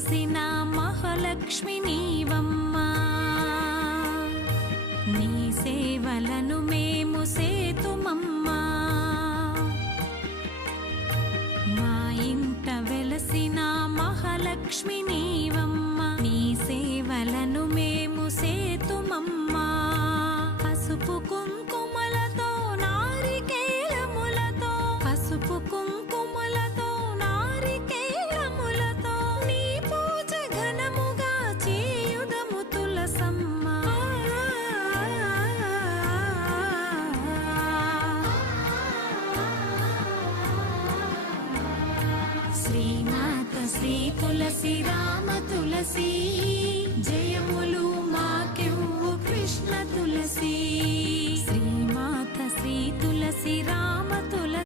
వెలసిన మహాలక్ష్మి నీవమ్మా, నీ సేవలను మేము సేతుమమ్మా. మా ఇంట వెలసిన మహాలక్ష్మి నీవమ్మా, నీ సేవలను మేము సేతుమమ్మా. పసుపు కుంకుమలతో నారికేళములతో, పసుపు కుంకుమలతో నారికేళములతో నీ పూజ ఘనముగా చేయుదము తులసమ్మ. శ్రీమాత శ్రీ తులసి రామ తులసి, జయములు మాకెవ్వు కృష్ణ తులసి. శ్రీమాత శ్రీ తులసి రామ తులసి.